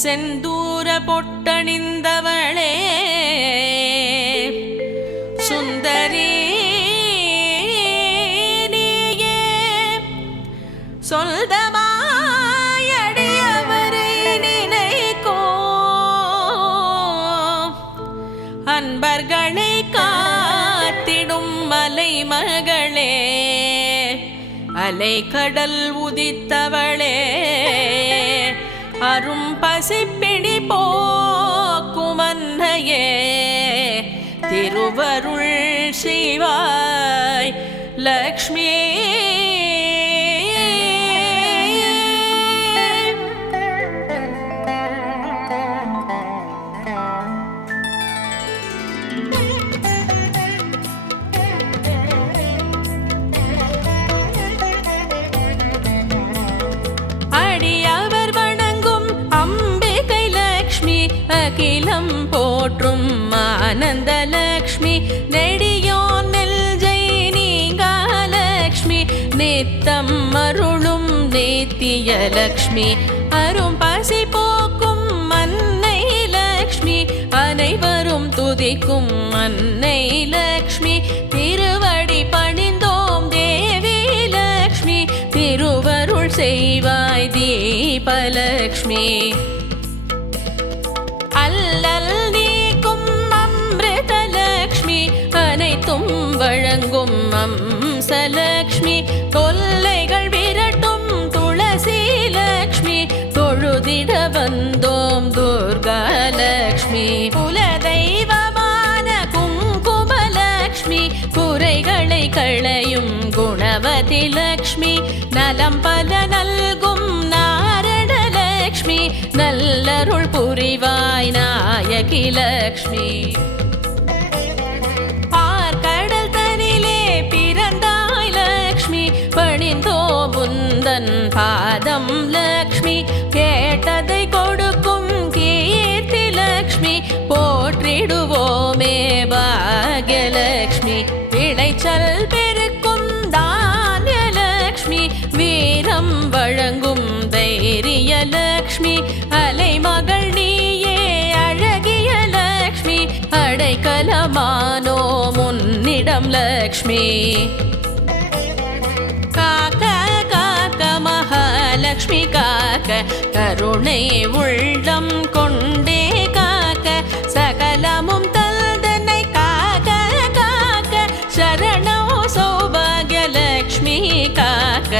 செந்தூர பொட்டணிந்தவளே சுந்தரி நீயே சொல்தமாயடியவரை நினைக்கோ அன்பர்களை காத்திடும் மலைமகளே அலைக்கடல் உதித்தவளே அரும் பசிப்பிடி போக்கும் அன்னையே திருவருள் செய்வாய் லக்ஷ்மி. அகிலம் போற்றும் ஆனந்தலக்ஷ்மி நெடியோன் நெல்ஜை நீங்காலக்ஷ்மி நித்தம் அருளும் நேத்தியலக்ஷ்மி அரும் பசி போக்கும் அன்னை லக்ஷ்மி அனைவரும் துதிக்கும் அன்னை லக்ஷ்மி திருவடி பணிந்தோம் தேவி லக்ஷ்மி திருவருள் செய்வாய் தீபலக்ஷ்மி. அல்லல் நீக்கும் அமிர்தலக்ஷ்மி அனைத்தும் வழங்கும் அம்சலக்ஷ்மி தொல்லைகள் விரட்டும் துளசி லக்ஷ்மி தொழுதிட வந்தோம் துர்காலக்ஷ்மி. குலதெய்வமான குங்குமலக்ஷ்மி குறைகளை களையும் குணவதி லக்ஷ்மி நலம் பல நல்கும் நாரணலக்ஷ்மி நல்லருள் புரிவாய் நாயகி லக்ஷ்மி. பார்க்கடல் தனிலே பிறந்தாய் லக்ஷ்மி பணிந்தோ முந்தன் பாதம் லக்ஷ்மி கேட்டதை கொடுக்கும் கீர்த்தி லக்ஷ்மி போற்றிடுவோமே பாக்யலக்ஷ்மி. விளைச்சல் பெருக்கும் தானிய லக்ஷ்மி வீரம் வழங்கும் தைரிய லக்ஷ்மி அலைமகள் நீயே அழகிய லக்ஷ்மி அடைக்கலமானோ முன்னிடம் லக்ஷ்மி. காக்க காக்க மகாலக்ஷ்மி காக்க கருணை உள்ளம் கொண்டே காக்க சகலமும் தல்தனை காக்க காக்க சரணோ சௌபாகிய லக்ஷ்மி காக்க.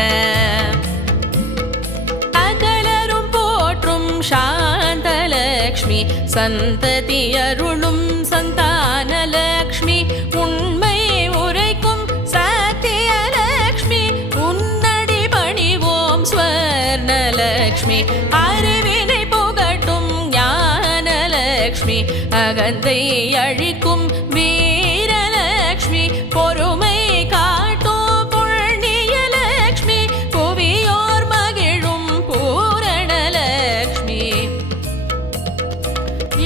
சாந்தலக்ஷ்மி சந்ததி அருளும் சந்தானலக்ஷ்மி உண்மை உரைக்கும் சத்தியலக்ஷ்மி உன்னடி பணிவோம் ஸ்வர்ணலக்ஷ்மி அறிவினை புகட்டும் ஞானலக்ஷ்மி அகந்தை அழிக்கும் வீரலக்ஷ்மி பொறுமை காட்டும் புண்ணியலக்ஷ்மி புவியோர் மகிழும் பூரணலக்ஷ்மி.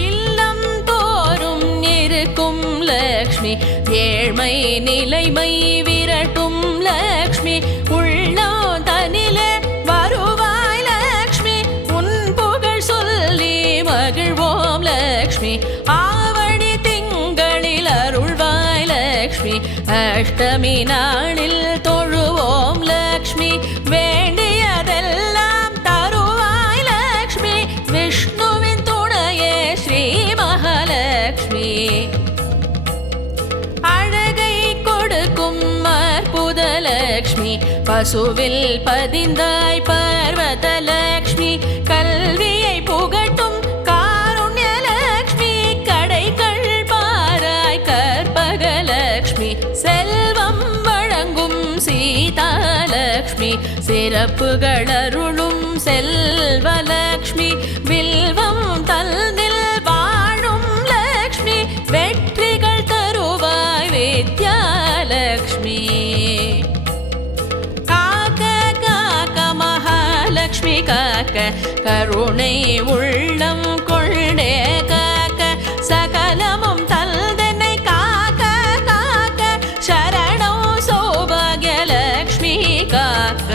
இல்லம் தோறும் இருக்கும் லக்ஷ்மி ஏழ்மை நிலைமை விரட்டும் லக்ஷ்மி உள்ளோ தனில வருவாய் லக்ஷ்மி உன் புகழ் சொல்லி மகிழ்வோம் லக்ஷ்மி. ஆவணி திங்களில் அருள்வாய் லக்ஷ்மி அஷ்டமி நாளில் தொழுவோம் லக்ஷ்மி வேண்டியதெல்லாம் தருவாய் லக்ஷ்மி விஷ்ணுவின் துணையே ஸ்ரீ மகாலக்ஷ்மி. அழகை கொடுக்கும் அற்புதலக்ஷ்மி பசுவில் பதிந்தாய் பர்வதலக்ஷ்மி கல்வியை புகட்டும் காருண்யலக்ஷ்மி கடைகள் பாராய் கற்பகலக்ஷ்மி செல்வம் வழங்கும் சீதாலக்ஷ்மி சிறப்புகள் அருளும் செல்வலக்ஷ்மி வில்வம் தல்தில் வாழும் லக்ஷ்மி வெற்றிகள் தருவாய் வித்யாலக்ஷ்மி. காக்க காக்க மகாலக்ஷ்மி காக்க கருணை உள்ளம் கொண்டே காக்க சகலமும் தல்தனை காக்க காக்க சரணோ சௌபாகியலக்ஷ்மி காக்க.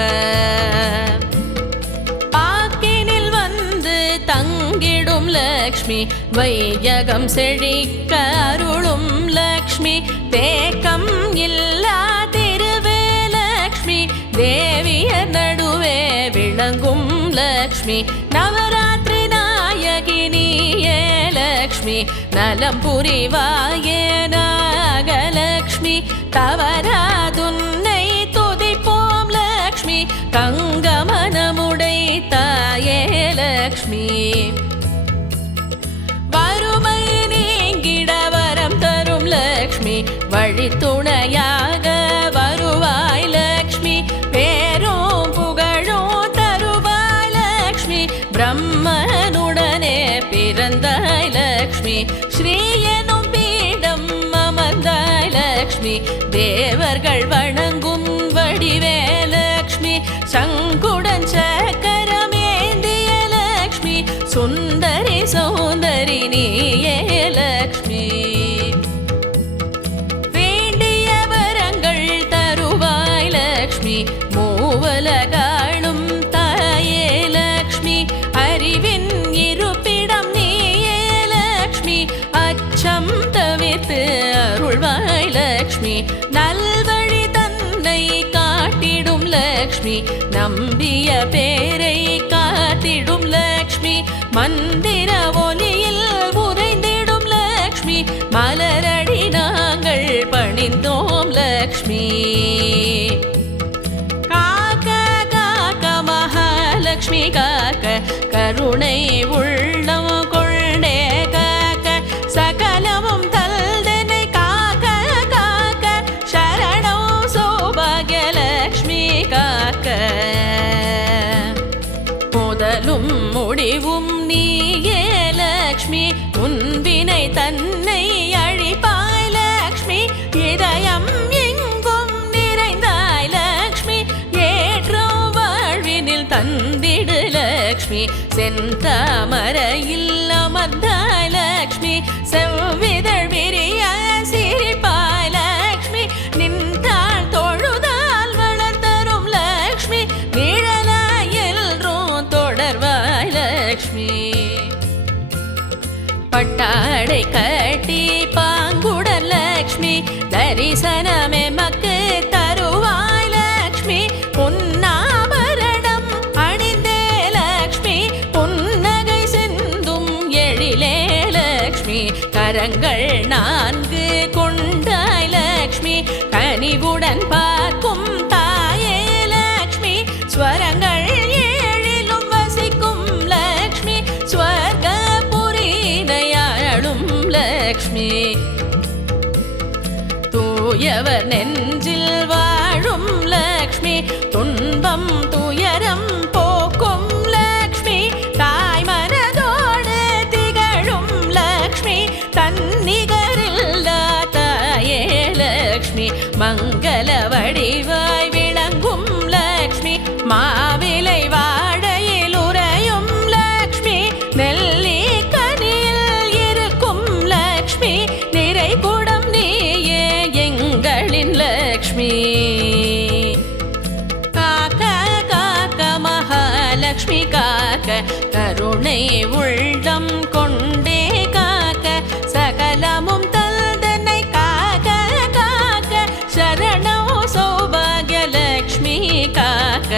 பாக்கினில் வந்து தங்கி லக்ஷ்மி வையகம் செழிக்க அருளும் லக்ஷ்மி தேக்கம் இல்லா திருவே லக்ஷ்மி தேவியர் நடுவே விளங்கும் லக்ஷ்மி நவராத்திரி நாயகினியே லக்ஷ்மி நலம் புரிவாயே நாகலக்ஷ்மி தவறாதுன்னை துதிப்போம் லக்ஷ்மி கங்கமனமுடை தாயே லக்ஷ்மி வறுமை நீங்கிட வரம் தரும் லக்ஷ்மி வழித்துணையாக வருவாய் லக்ஷ்மி பேரும் புகழும் தருவாய் லக்ஷ்மி பிரம்மனுடனே பிறந்தாய் லக்ஷ்மி ஸ்ரீ எனும் பீடம் அமர்ந்தாய் லக்ஷ்மி தேவர்கள் வணங்கும் வடிவே லக்ஷ்மி சங்குடன் சக்கரமேந்திய லக்ஷ்மி சுந்தரி சௌந்தரி நீயே லக்ஷ்மி வேண்டிய வரங்கள் தருவாய் லக்ஷ்மி மூவலகாளும் தாயே லக்ஷ்மி அறிவின் இருப்பிடம் நீயே லக்ஷ்மி அச்சம் தவிர்த்து அருள்வாய் லக்ஷ்மி நல்வழி தன்னை காட்டிடும் லக்ஷ்மி நம்பிய பேரை காத்திடும் லக்ஷ்மி மந்திர ஒலியில் உறைந்திடும் லக்ஷ்மி மலரடி நாங்கள் பணிந்தோம் லக்ஷ்மி காக்க காக்க மகாலக்ஷ்மி காக்க கருணை உள்ளம் கொண்டே காக்க சகலமும் தல்தனை காக்க காக்க சரணம் சௌபாகிய லக்ஷ்மி காக்க முதலும் முடிவும் நீயே லக்ஷ்மி முன்பினை தன்னை அழிப்பாய் லக்ஷ்மி இதயம் எங்கும் நிறைந்தாய் லக்ஷ்மி ஏற்றம் வாழ்வினில் தந்திடு லக்ஷ்மி செந்தாமரையில் அமர்ந்தாய் லக்ஷ்மி செவ்விதழ் விரிய சிரிப்பாய் லக்ஷ்மி நின்றாள் தொழுதால் வளர்த்தரும் லக்ஷ்மி நிழலாய் எல்லும் தொடர்வாய் லக்ஷ்மி பட்டாடை கட்டி பாங்குடன் லக்ஷ்மி தரிசனமே மக்கு தருவாய் லக்ஷ்மி பொன்னாபரணம் அணிந்தே லக்ஷ்மி புன்னகை சிந்தும் எழிலே லக்ஷ்மி கரங்கள் 4 கொண்டாய் லக்ஷ்மி கனிவுடன் பார்க்கும் தாயே லக்ஷ்மி ஸ்வரங்கள் 7லும் வசிக்கும் லக்ஷ்மி ஸ்வர்கபுரினையாளும் லக்ஷ்மி தூயவர் நெஞ்சில் வாழும் லக்ஷ்மி துன்பம் துயரம் போக்கும் லக்ஷ்மி தாய் மனதோடு திகழும் லக்ஷ்மி தன்னிகரில்லா தாயே லக்ஷ்மி மங்கள வடிவாய் விளங்கும் லக்ஷ்மி மாவிலை வாழையில் உறையும் லக்ஷ்மி நெல்லி கனியில் இருக்கும் லக்ஷ்மி நிறை குடம் நீயே எங்களின் லக்ஷ்மி காக்க காக்க மகாலக்ஷ்மி காக்க கருணை உள்ளம் கொண்டே காக்க சகலமும் தல்தனை காக்க காக்க சரணோ சௌபாகிய லக்ஷ்மி காக்க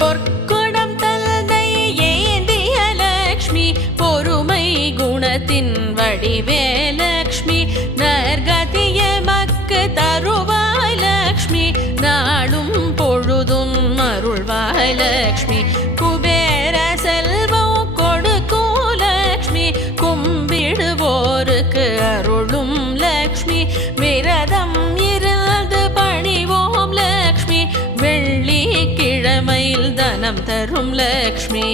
பொற்குடம் தல்தை ஏந்திய லக்ஷ்மி பொறுமை குணத்தின் வடிவே லக்ஷ்மி நற்கதிய மக்கு தருவாய் லக்ஷ்மி நாளும் பொழுதும் அருள்வாய் லக்ஷ்மி குபேர செல்வம் கொடுக்கும் லக்ஷ்மி கும்பிடுவோருக்கு அருளும் லக்ஷ்மி விரதம் இருந்து பணிவோம் லக்ஷ்மி வெள்ளிக்கிழமையில் தனம் தரும் லக்ஷ்மி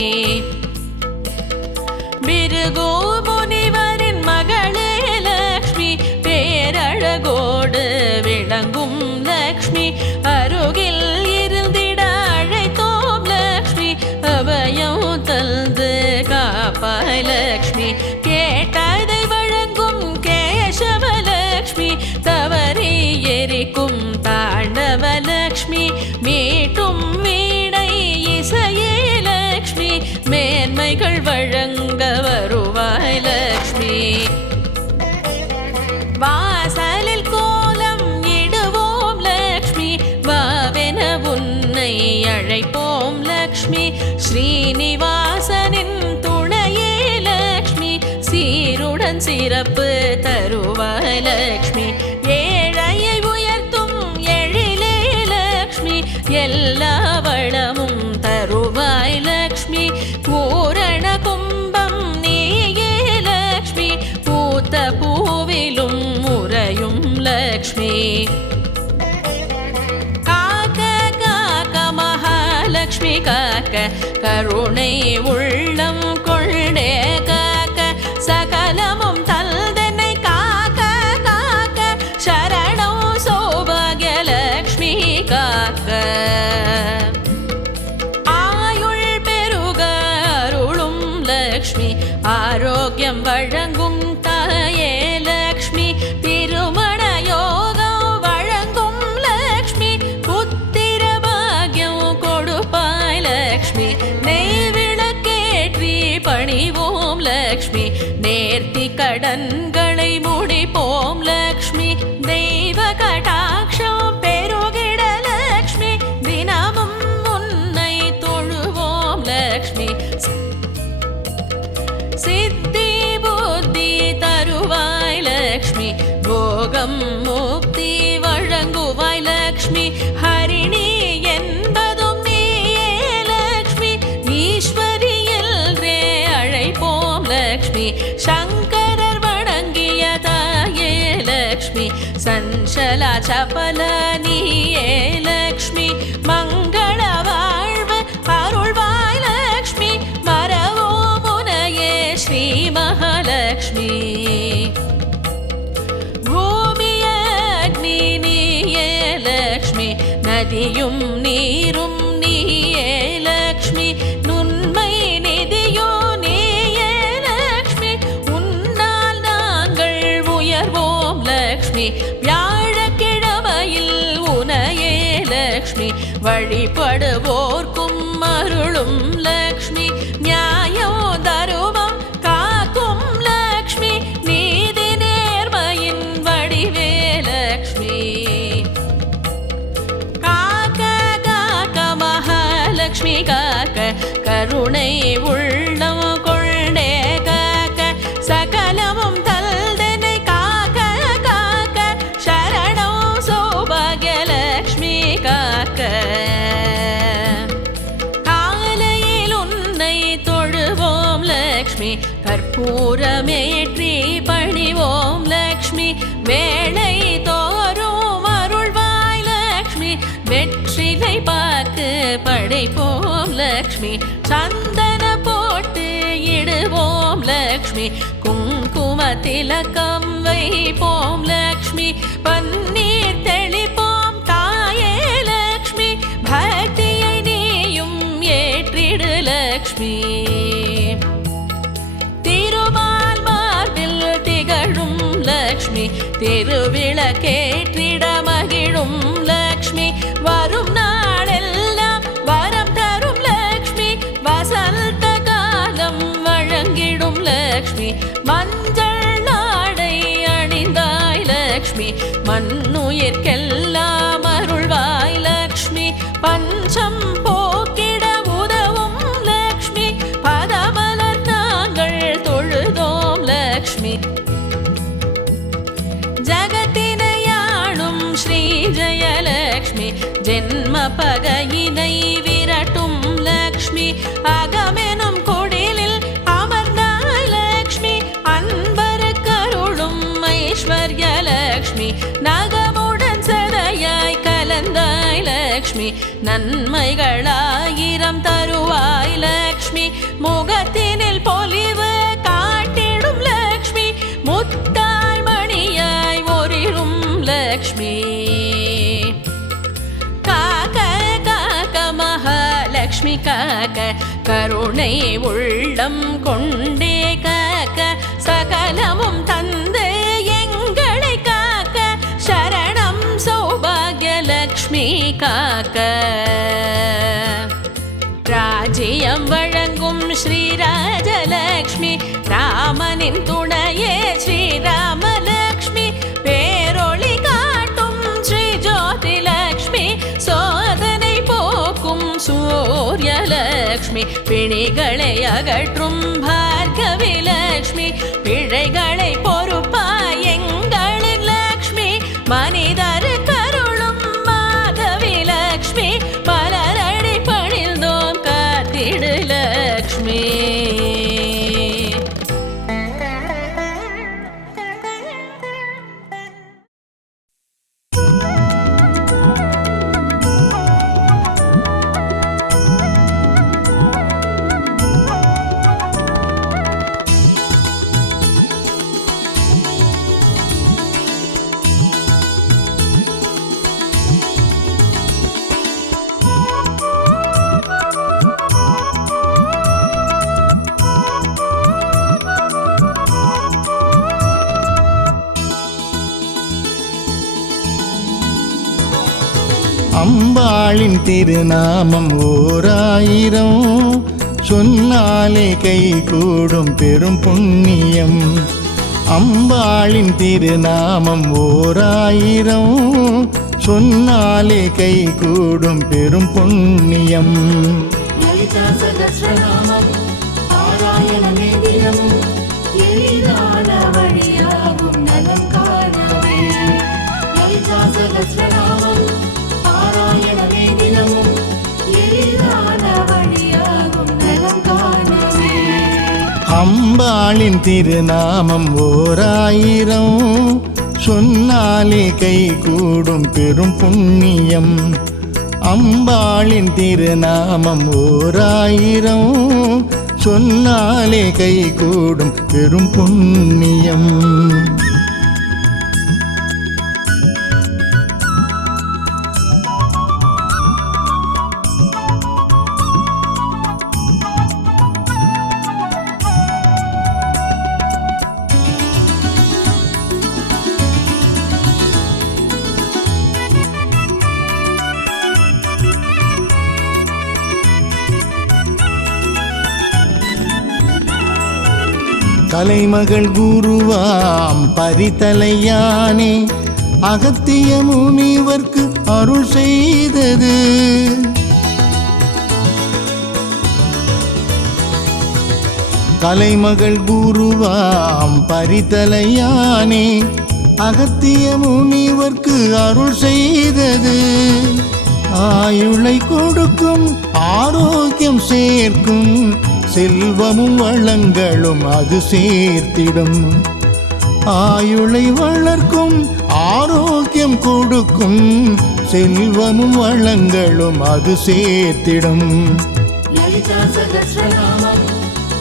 பிருகு முனிவரின் மகளே லக்ஷ்மி பேரழகோடு விளங்கும் லக்ஷ்மி அருகில் இருந்திட அழைத்தோம் லக்ஷ்மி அபயம் தந்து காப்பாய் லக்ஷ்மி கேட்டதை வழங்கும் கேசவ லக்ஷ்மி தவறி எரிக்கும் தாண்டவ லக்ஷ்மி மீட்டும் வீடை இசையே லக்ஷ்மி மேன்மைகள் வழங்கும் அழைப்போம் லக்ஷ்மி. ஸ்ரீனிவாசனின் துணையே லக்ஷ்மி, சீருடன் சிறப்பு தருவாய் லக்ஷ்மி. ஏழையை உயர்த்தும் எழிலே லக்ஷ்மி, எல்லா வளமும் தருவாய் லக்ஷ்மி. பூரண கும்பம் நீயே லக்ஷ்மி, பூத்த பூவிலும் முறையும் லக்ஷ்மி. காக்க காக்க மகாலக்ஷ்மி காக்க, கருணை உள்ளம் கொண்டே காக்க, சகலமும் தந்தனை காக்க காக்க, சரணம் சௌபாகிய லக்ஷ்மி காக்க. ஆயுள் பெருக அருளும் லக்ஷ்மி, ஆரோக்கியம் வழங்கும் தாயே லக்ஷ்மி. திருமண யோகம் வழங்கும் லக்ஷ்மி, புத்திர பாக்யம் கொடுப்பாய் லக்ஷ்மி. நெய் விளக்கேற்றி பணிவோம் லக்ஷ்மி, நேர்த்தி கடன்களை முடிப்போம் லக்ஷ்மி. தெய்வ கடாட்சம் பெருகிட லக்ஷ்மி, தினமும் உன்னை தொழுவோம் லக்ஷ்மி. சித்தி புத்தி தருவாய் லக்ஷ்மி, போகம் முக்தி வழங்குவாய் லக்ஷ்மி. ஹரிணி என்பதும் நீயே லக்ஷ்மி, ஈஸ்வரி என்றே அழைப்போம் லக்ஷ்மி. சங்கரர் வணங்கிய தாயே லக்ஷ்மி, சஞ்சலா சபல நீயே லக்ஷ்மி. மங்கள வாழ்வு அருள்வாய் லக்ஷ்மி, மரவோம் உனையே ஸ்ரீ மகாலக்ஷ்மி. பூமி அக்னி நீயே லக்ஷ்மி, நதியும் நீரும் நீயே லக்ஷ்மி. நுண்மை நிதியோ நீயே லக்ஷ்மி, உன்னால் நாங்கள் உயர்வோம் லக்ஷ்மி. வியாழக்கிழமையில் உனையே லக்ஷ்மி, வழிபடுவோர்க்கும் அருளும் லக்ஷ்மி. நியாயம் தருமம் காக்கும் லக்ஷ்மி, நீதி நேர்மையின் வடிவே லக்ஷ்மி. காக்க காக்க மகாலக்ஷ்மி காக்க, கருணை உள்ளம் கொண்டே காக்க, சகலமும் தந்தனை காக்க காக்க, சரணம் சௌபாகிய லக்ஷ்மி காக்க. காலையில் உன்னை தொழுவோம் லக்ஷ்மி, கற்பூரமேற்றி பணிவோம் லக்ஷ்மி. வேளை தோறும் அருள்வாய் லக்ஷ்மி, வெற்றிலை பாக்கு படைப்போம் லக்ஷ்மி. சந்தன போட்டு இடுவோம் லக்ஷ்மி, குங்கும திலகம் வைப்போம் லக்ஷ்மி. பன்னீர் தெளிப்போம் தாயே லக்ஷ்மி, பக்தியை நீயும் ஏற்றிடு லக்ஷ்மி. திருமால் மார்பில் திகழும் லக்ஷ்மி, திருவிளக்கேற்றிட மகிழும் லக்ஷ்மி. வரும் நாளெல்லாம் வரம் தரும் லக்ஷ்மி, வசந்த காலம் வழங்கிடும் லக்ஷ்மி. மஞ்சள் நாடை அணிந்தாய் லக்ஷ்மி, மண்ணுயிர்க்கெல்லாம் அருள்வாய் லக்ஷ்மி. பஞ்சம் போக்கிட உதவும் லக்ஷ்மி, பதமலர் நாங்கள் தொழுதோம் லக்ஷ்மி. ஜகத்தினையாளும் ஸ்ரீ ஜெயலக்ஷ்மி, ஜென்ம பகையினை விரட்டும் லக்ஷ்மி. அகமெனும் குடிலில் அமர்ந்தாய் லக்ஷ்மி, அன்பருக்கருளும் ஐஸ்வர்ய லக்ஷ்மி. நகமுடன் சதையாய் கலந்தாய் லக்ஷ்மி, நன்மைகளாயிரம் தருவாய் லக்ஷ்மி. முகத்தினில் பொலிவு காட்டிடும் லக்ஷ்மி, முத்தாய் மணியாய் ஒரிரும் லக்ஷ்மி. காக்க காக்க மகாலக்ஷ்மி காக்க, கருணை உள்ளம் கொண்டே காக்க, சகலமும் தந்து எங்களை காக்க, சரணம் சௌபாகிய லக்ஷ்மி காக்க. ராஜ்யம் வழங்கும் ஸ்ரீராஜலக்ஷ்மி, ராமனின் துணையே ஸ்ரீராமலக்ஷ்மி. பேரொளி காட்டும் ஸ்ரீ ஜோதிலக்ஷ்மி, சோதனை போக்கும் சௌரியலக்ஷ்மி பிணிகளை அகற்றும் பார்கவி லக்ஷ்மி பிழைகளை பொறுப்பாய் எங்களின் லக்ஷ்மி மனிதரு கருளும் மாதவி லக்ஷ்மி பலரடி பணிந்தோம் காத்திடு லக்ஷ்மி. அம்பாளின் திருநாமம் ஓராயிரம் சொன்னாலே கை கூடும் பெரும் புண்ணியம். அம்பாளின் திருநாமம் ஓராயிரம் சொன்னாலே கை கூடும் பெரும் புண்ணியம். லலிதா சகஸ்ரநாமம் பாராயணமே தினம் எளிதான வழியாகும் நலம் காணவே. லலிதா சகஸ்ரநாமம் பாராயணமே தினமும் எளிதான வழியாகும் நலம் காணவே. அம்பாளின் திருநாமம் ஓராயிரம் சொன்னாலே கை கூடும் பெரும் புண்ணியம். அம்பாளின் திருநாமம் ஓராயிரம் சொன்னாலே கை கூடும் பெரும் புண்ணியம். கலைமகள் குருவாம் பரிதலையானே அகத்திய முனிவர்க்கு அருள் செய்தது. கலைமகள் குருவாம் பரிதலையானே அகத்திய முனிவர்க்கு அருள் செய்தது. ஆயுளை கொடுக்கும் ஆரோக்கியம் சேர்க்கும் செல்வமும் வளங்களும் அது சேர்த்திடும். ஆயுளை வளர்க்கும் ஆரோக்கியம் கொடுக்கும் செல்வமும் வளங்களும் அது சேர்த்திடும். லலிதா சகஸ்ரநாமம்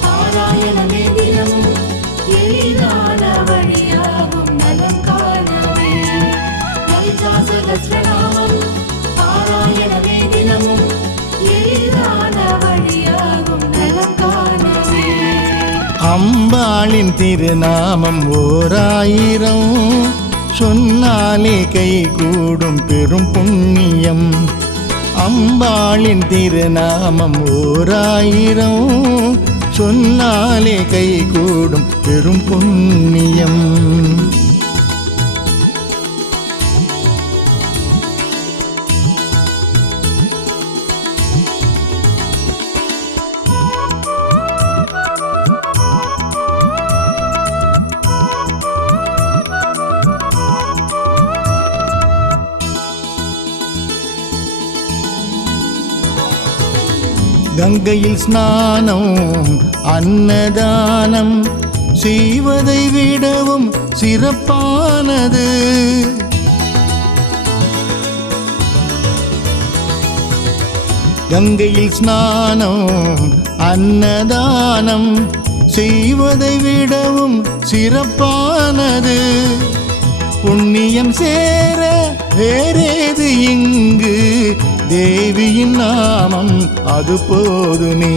பாராயணமே தினமும் எளிதான வழியாகும் நலம் காணவே. லலிதா சகஸ்ரநாமம் பாராயணமே தினமும் எளிதான வழியாகும் நலம் காணவே. அம்பாளின் திருநாமம் ஓராயிரம் சொன்னாலே கை கூடும் பெரும் புண்ணியம். அம்பாளின் திருநாமம் ஓராயிரம் சொன்னாலே கை கூடும் பெரும் புண்ணியம். கங்கையில் ஸ்நானம் அன்னதானம் செய்வதை விடவும் சிறப்பானது. கங்கையில் ஸ்நானம் அன்னதானம் செய்வதை விடவும் சிறப்பானது. புண்ணியம் சேர வேறேது இங்கு தேவியின் நாமம் அது போதுமே.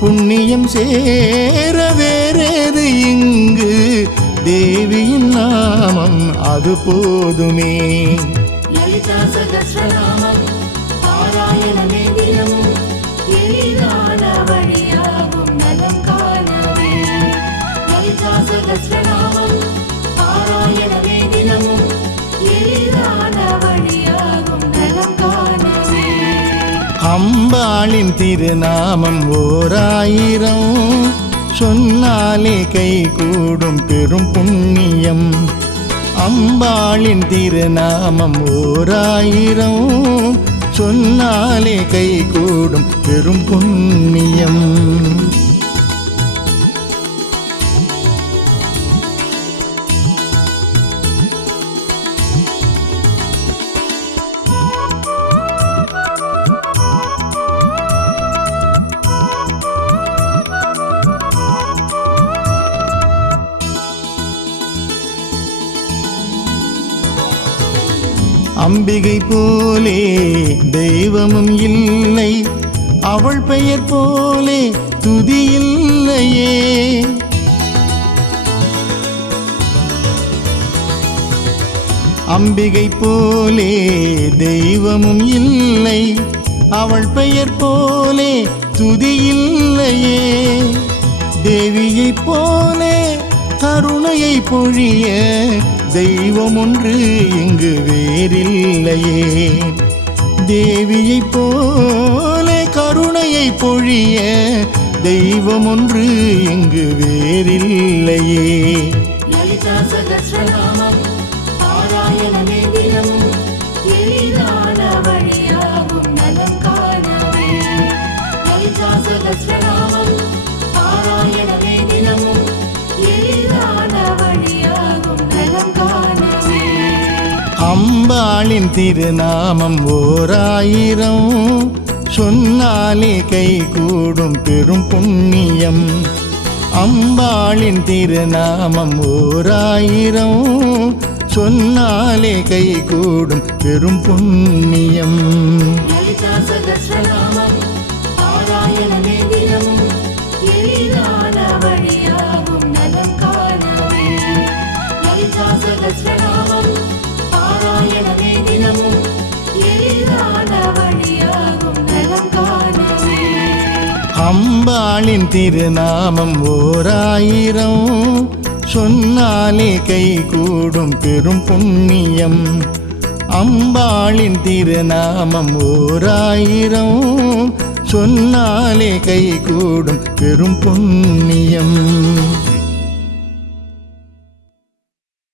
புண்ணியம் சேர வேறேது இங்கு தேவியின் நாமம் அது போதுமே. லலிதா சகஸ்ரநாமம் பாராயணமே தினமும் எளிதான வழியாகும் நலம் காணவே. லலிதா சகஸ்ரநாமம் பாராயணமே தினமும் எளிதான வழியாகும் நலம் காணவே. அம்பாளின் திருநாமம் ஓராயிரம் சொன்னாலே கை கூடும் பெரும் புண்ணியம். அம்பாளின் திருநாமம் ஓராயிரம் சொன்னாலே கை கூடும் பெரும் புண்ணியம். அம்பிகை போலே தெய்வமும் இல்லை, அவள் பெயர் போலே துதி இல்லையே. அம்பிகை போலே தெய்வமும் இல்லை, அவள் பெயர் போலே துதி இல்லையே. தேவியை போலே கருணையை பொழிய தெய்வம் ஒன்று இங்கு வேறில்லையே. தேவியை போலே கருணையை பொழிய தெய்வம் ஒன்று இங்கு வேறில்லையே. லலிதா சகஸ்ரநாமம் பாராயணமே தினமும் எளிதான வழியாகும் நலம் காணவே. லலிதா சகஸ்ரநாமம் பாராயணமே தினமும் எளிதான வழியாகும் நலம் காணவே. அம்பாளின் திருநாமம் ஓராயிரம் சொன்னாலே கை கூடும் பெரும் புண்ணியம். அம்பாளின் திருநாமம் ஓராயிரம் சொன்னாலே கை கூடும் பெரும் புண்ணியம். லலிதா சகஸ்ரநாமம் பாராயணமே தினமும் எளிதான வழியாகும் நலம் காணவே. லலிதா சகஸ்ரநாமம் பாராயணமே தினமும் எளிதான வழியாகும் நலம் காணவே. அம்பாளின் திருநாமம் ஓராயிரம் சொன்னாலே கை கூடும் பெரும் புண்ணியம். அம்பாளின் திருநாமம் ஓராயிரம் சொன்னாலே கை கூடும் பெரும் புண்ணியம்.